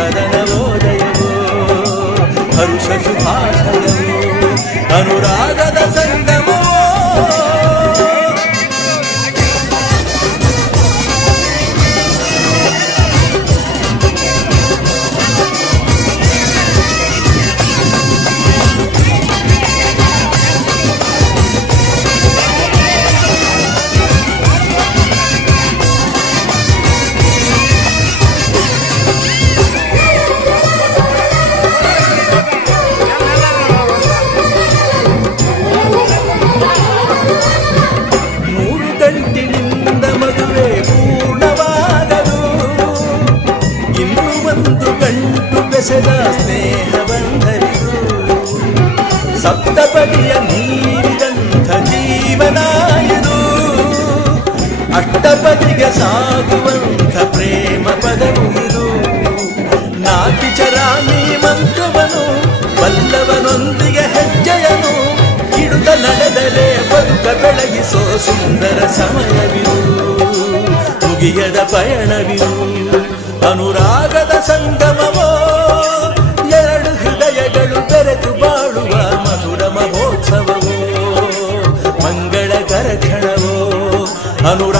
ಶುಭದನವೋದಯವೋ ಹರುಷ ಶುಭಾಶಯವೋ ಅನುರಾಗದ ಸಂಗಮವೋ ಸ್ನೇಹ ಬಂಧವಿದು ಸಪ್ತಪದಿಯ ಮೀರಿದಂಥ ಜೀವನ ಇದು ಅಷ್ಟಪದಿಗೆ ಸಾಗುವಂಥ ಪ್ರೇಮ ಪದವು ಇದು ನಾತಿಚರಾಮಿ ಮಂತ್ರವನು ಬಲ್ಲವನೊಂದಿಗೆ ಹೆಜ್ಜೆಯನು ಹಿಡಿದ ನಡೆದರೆ ಬದುಕ ಬೆಳಗಿಸೋ ಸುಂದರ ಸಮಯವಿದು ಮುಗಿಯದ ಪಯಣವಿದು ಅನುರಾಗದ ಸಂಗಮವೋ ಎರಡು ಹೃದಯಗಳು ಬೆರೆತು ಬಾಳುವ ಮಧುರ ಮಹೋತ್ಸವವೋ ಮಂಗಳಕರ ಕ್ಷಣವೋ ಅನುರಾಗ